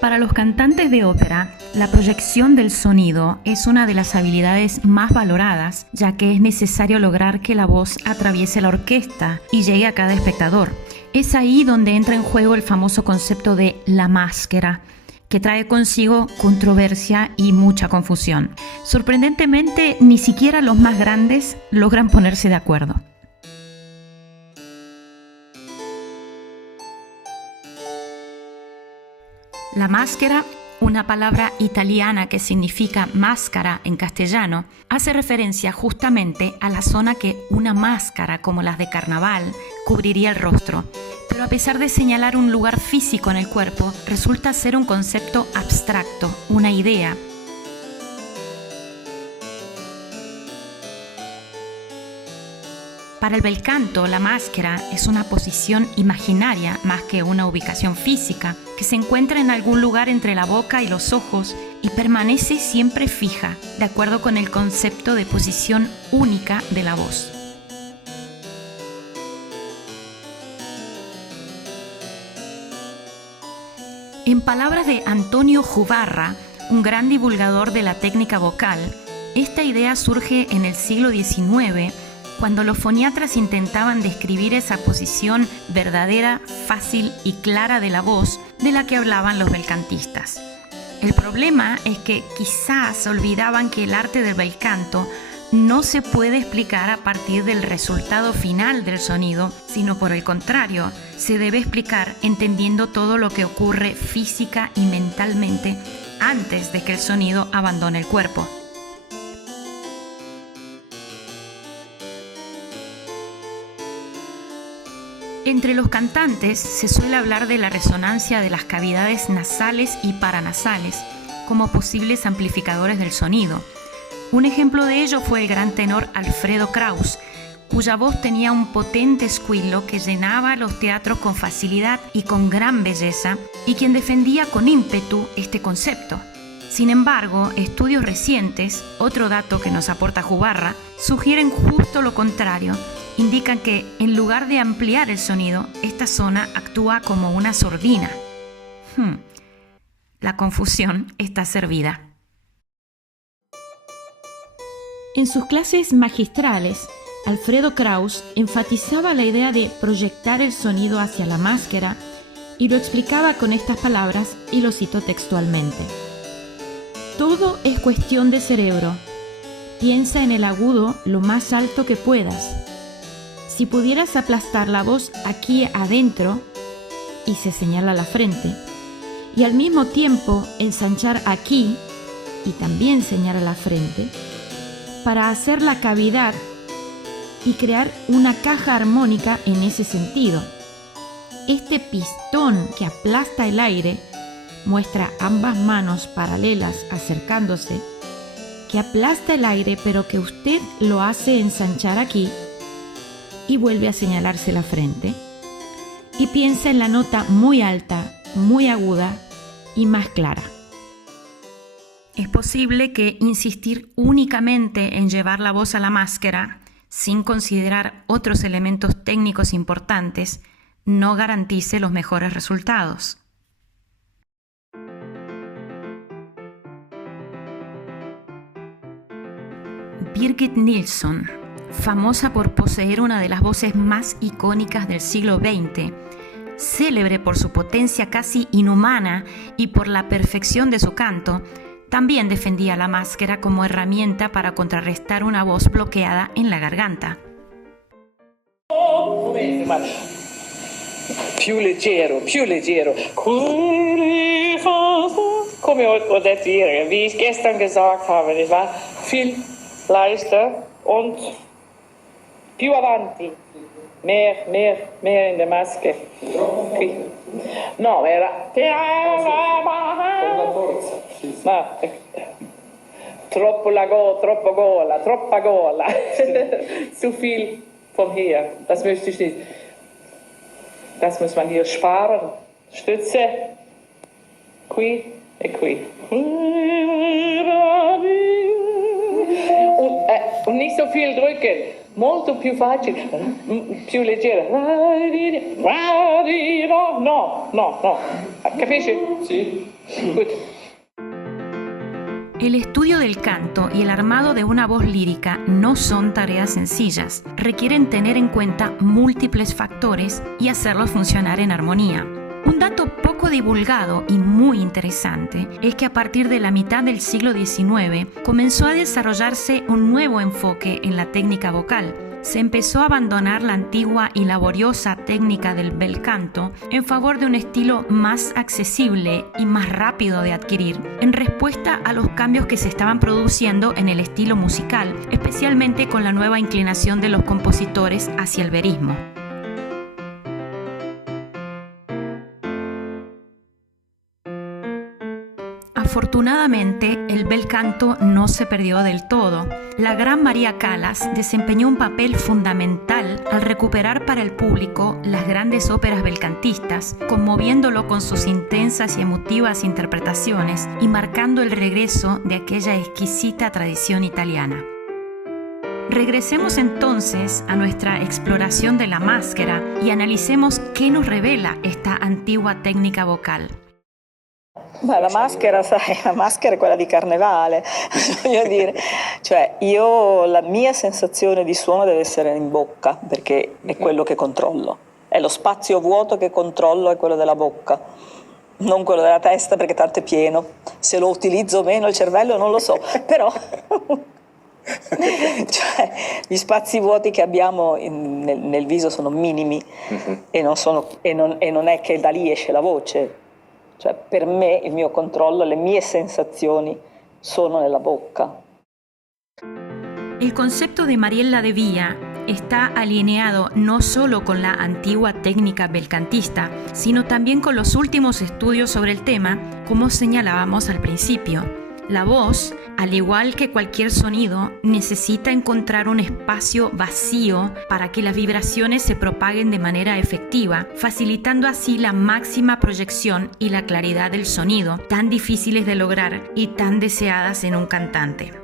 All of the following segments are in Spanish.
Para los cantantes de ópera, la proyección del sonido es una de las habilidades más valoradas, ya que es necesario lograr que la voz atraviese la orquesta y llegue a cada espectador. Es ahí donde entra en juego el famoso concepto de la máscara, que trae consigo controversia y mucha confusión. Sorprendentemente, ni siquiera los más grandes logran ponerse de acuerdo. La máscara, una palabra italiana que significa máscara en castellano, hace referencia justamente a la zona que una máscara como las de carnaval cubriría el rostro. Pero a pesar de señalar un lugar físico en el cuerpo, resulta ser un concepto abstracto, una idea. Para el bel canto, la máscara es una posición imaginaria más que una ubicación física, que se encuentra en algún lugar entre la boca y los ojos y permanece siempre fija, de acuerdo con el concepto de posición única de la voz. En palabras de Antonio Juvarra, un gran divulgador de la técnica vocal, esta idea surge en el siglo XIX, cuando los foniatras intentaban describir esa posición verdadera, fácil y clara de la voz de la que hablaban los belcantistas. El problema es que quizás olvidaban que el arte del bel canto no se puede explicar a partir del resultado final del sonido, sino por el contrario, se debe explicar entendiendo todo lo que ocurre física y mentalmente antes de que el sonido abandone el cuerpo. Entre los cantantes se suele hablar de la resonancia de las cavidades nasales y paranasales como posibles amplificadores del sonido. Un ejemplo de ello fue el gran tenor Alfredo Kraus, cuya voz tenía un potente squillo que llenaba los teatros con facilidad y con gran belleza, y quien defendía con ímpetu este concepto. Sin embargo, estudios recientes, otro dato que nos aporta Juvarra, sugieren justo lo contrario. Indican que, en lugar de ampliar el sonido, esta zona actúa como una sordina. La confusión está servida. En sus clases magistrales, Alfredo Kraus enfatizaba la idea de proyectar el sonido hacia la máscara y lo explicaba con estas palabras, y lo cito textualmente. Todo es cuestión de cerebro. Piensa en el agudo lo más alto que puedas. Si pudieras aplastar la voz aquí adentro, y se señala la frente, y al mismo tiempo ensanchar aquí, y también señala la frente, para hacer la cavidad y crear una caja armónica en ese sentido. Este pistón que aplasta el aire muestra ambas manos paralelas acercándose, que aplasta el aire pero que usted lo hace ensanchar aquí, y vuelve a señalarse la frente, y piensa en la nota muy alta, muy aguda y más clara. Es posible que insistir únicamente en llevar la voz a la máscara, sin considerar otros elementos técnicos importantes, no garantice los mejores resultados. Birgit Nilsson, famosa por poseer una de las voces más icónicas del siglo XX, célebre por su potencia casi inhumana y por la perfección de su canto, también defendía la máscara como herramienta para contrarrestar una voz bloqueada en la garganta. Più leggero, più leggero. Come ho detto ieri, wie ich gestern gesagt habe, nicht wahr? Viel leichter und più avanti. Mehr in der Maske. No, era... No. Troppa gola. Zu viel von hier. Das möchte ich nicht. Das muss man hier sparen. Stütze. Qui e qui. Und nicht so viel drücken. molto più facile, più leggera. No. Capisci? Sì. Good. El estudio del canto y el armado de una voz lírica no son tareas sencillas. Requieren tener en cuenta múltiples factores y hacerlos funcionar en armonía. Un dato poco divulgado y muy interesante es que a partir de la mitad del siglo XIX comenzó a desarrollarse un nuevo enfoque en la técnica vocal. Se empezó a abandonar la antigua y laboriosa técnica del bel canto en favor de un estilo más accesible y más rápido de adquirir, en respuesta a los cambios que se estaban produciendo en el estilo musical, especialmente con la nueva inclinación de los compositores hacia el verismo. Afortunadamente, el bel canto no se perdió del todo. La gran María Callas desempeñó un papel fundamental al recuperar para el público las grandes óperas belcantistas, conmoviéndolo con sus intensas y emotivas interpretaciones y marcando el regreso de aquella exquisita tradición italiana. Regresemos entonces a nuestra exploración de la máscara y analicemos qué nos revela esta antigua técnica vocal. Beh, la maschera, sai, la maschera è quella di carnevale, voglio dire, cioè la mia sensazione di suono deve essere in bocca, perché è quello che controllo, è lo spazio vuoto che controllo, è quello della bocca, non quello della testa perché tanto è pieno, se lo utilizzo meno il cervello non lo so, però cioè, gli spazi vuoti che abbiamo nel viso sono minimi e non è che da lì esce la voce. Cioè, per me, il mio controllo, le mie sensazioni sono nella bocca. El concepto de Mariella de Villa está alineado no solo con la antigua técnica belcantista, sino también con los últimos estudios sobre el tema, como señalábamos al principio. La voz, al igual que cualquier sonido, necesita encontrar un espacio vacío para que las vibraciones se propaguen de manera efectiva, facilitando así la máxima proyección y la claridad del sonido, tan difíciles de lograr y tan deseadas en un cantante.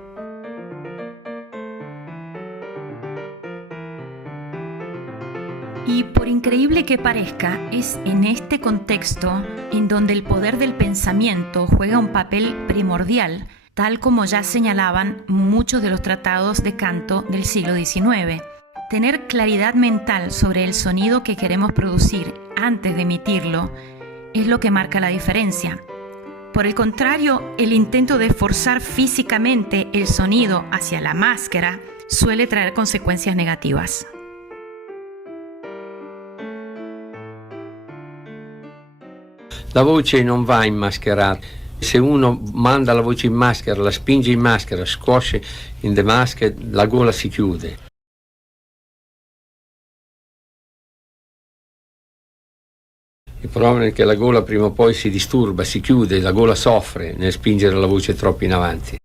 Y por increíble que parezca, es en este contexto en donde el poder del pensamiento juega un papel primordial, tal como ya señalaban muchos de los tratados de canto del siglo XIX. Tener claridad mental sobre el sonido que queremos producir antes de emitirlo es lo que marca la diferencia. Por el contrario, el intento de forzar físicamente el sonido hacia la máscara suele traer consecuencias negativas. La voce non va immascherata. Se uno manda la voce in maschera, la spinge in maschera, squasce in the mask, la gola si chiude. Il problema è che la gola prima o poi si disturba, si chiude, la gola soffre nel spingere la voce troppo in avanti.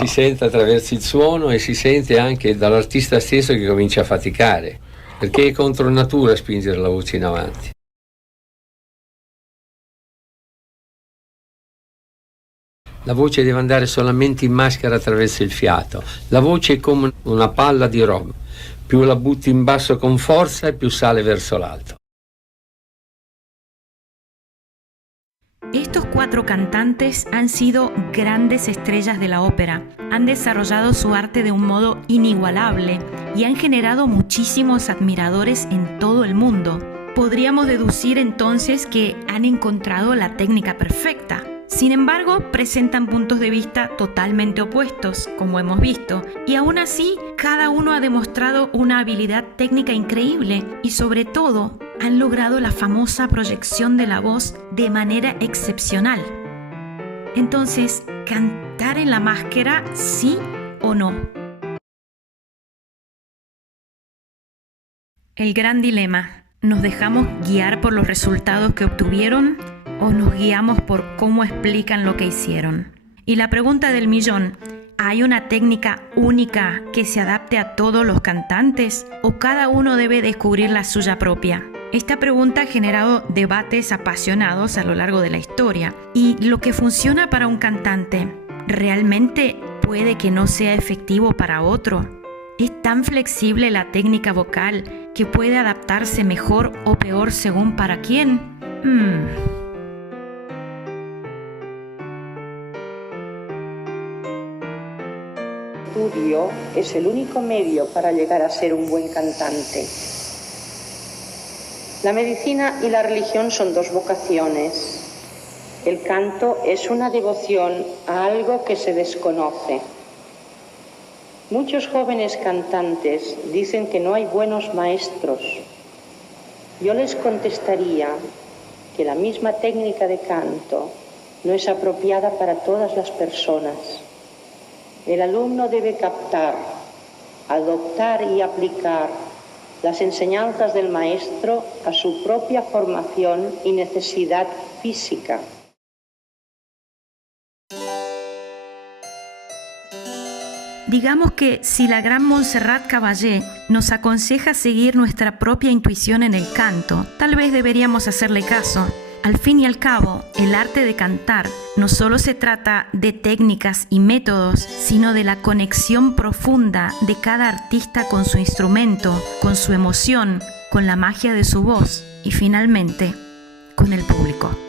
Si sente attraverso il suono e si sente anche dall'artista stesso che comincia a faticare, perché è contro natura spingere la voce in avanti. La voce deve andare solamente in maschera attraverso il fiato. La voce è come una palla di rom. Più la butti in basso con forza e più sale verso l'alto. Estos 4 cantantes han sido grandes estrellas de la ópera, han desarrollado su arte de un modo inigualable y han generado muchísimos admiradores en todo el mundo. Podríamos deducir entonces que han encontrado la técnica perfecta. Sin embargo, presentan puntos de vista totalmente opuestos, como hemos visto, y aún así, cada uno ha demostrado una habilidad técnica increíble y sobre todo, han logrado la famosa proyección de la voz de manera excepcional. Entonces, ¿cantar en la máscara sí o no? El gran dilema: ¿nos dejamos guiar por los resultados que obtuvieron o nos guiamos por cómo explican lo que hicieron? Y la pregunta del millón: ¿hay una técnica única que se adapte a todos los cantantes o cada uno debe descubrir la suya propia? Esta pregunta ha generado debates apasionados a lo largo de la historia. ¿Y lo que funciona para un cantante realmente puede que no sea efectivo para otro. Es tan flexible la técnica vocal que puede adaptarse mejor o peor según para quién. El estudio es el único medio para llegar a ser un buen cantante. La medicina y la religión son dos vocaciones. El canto es una devoción a algo que se desconoce. Muchos jóvenes cantantes dicen que no hay buenos maestros. Yo les contestaría que la misma técnica de canto no es apropiada para todas las personas. El alumno debe captar, adoptar y aplicar las enseñanzas del maestro a su propia formación y necesidad física. Digamos que si la gran Montserrat Caballé nos aconseja seguir nuestra propia intuición en el canto, tal vez deberíamos hacerle caso. Al fin y al cabo, el arte de cantar no solo se trata de técnicas y métodos, sino de la conexión profunda de cada artista con su instrumento, con su emoción, con la magia de su voz y finalmente, con el público.